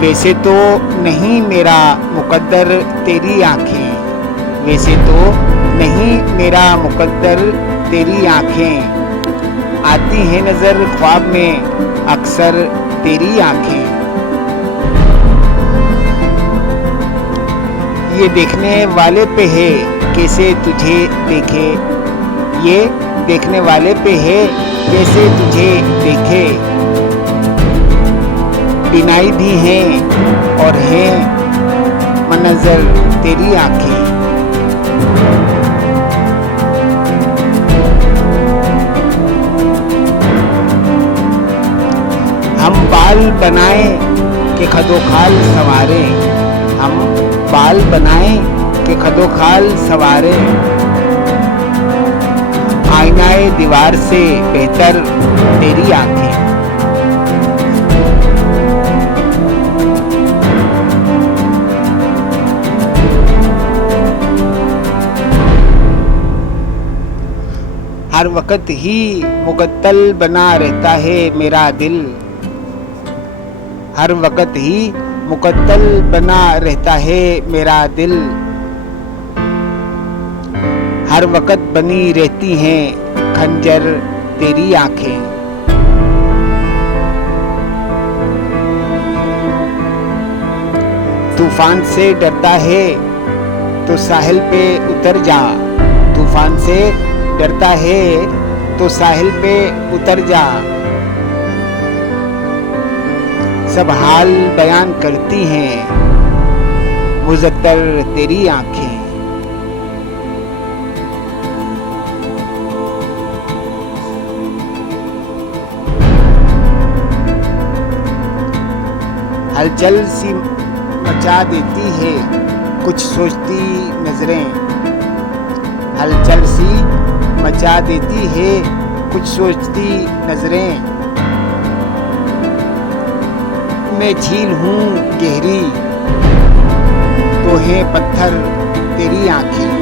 वैसे तो नहीं मेरा मुकद्दर तेरी आँखें, वैसे तो नहीं मेरा मुकद्दर तेरी आँखें, आती है नज़र ख्वाब में अक्सर तेरी आँखें। ये देखने वाले पे है कैसे तुझे देखे, ये देखने वाले पे है कैसे तुझे देखे, बिनाई भी है और है मनज़र तेरी आँखें। हम बाल बनाए कि खदोखाल संवारे, हम बाल बनाए कि खदोखाल संवारे, आईनाए दीवार से बेहतर तेरी आँखें। हर वक्त ही मुकद्दल बना रहता है मेरा दिल, हर वक्त ही मुकद्दल बना रहता है मेरा दिल, हर वक्त बनी रहती हैं खंजर तेरी आँखें। तूफान से डरता है तो साहिल पे उतर जा, तूफान से डरता है तो साहिल पे उतर जा, सब हाल बयान करती हैं मुज़द्दर तेरी आँखें। हलचल सी मचा देती है कुछ सोचती नजरें, हलचल सी मचा देती है कुछ सोचती नजरें, मैं झील हूँ गहरी तो है पत्थर तेरी आँखें।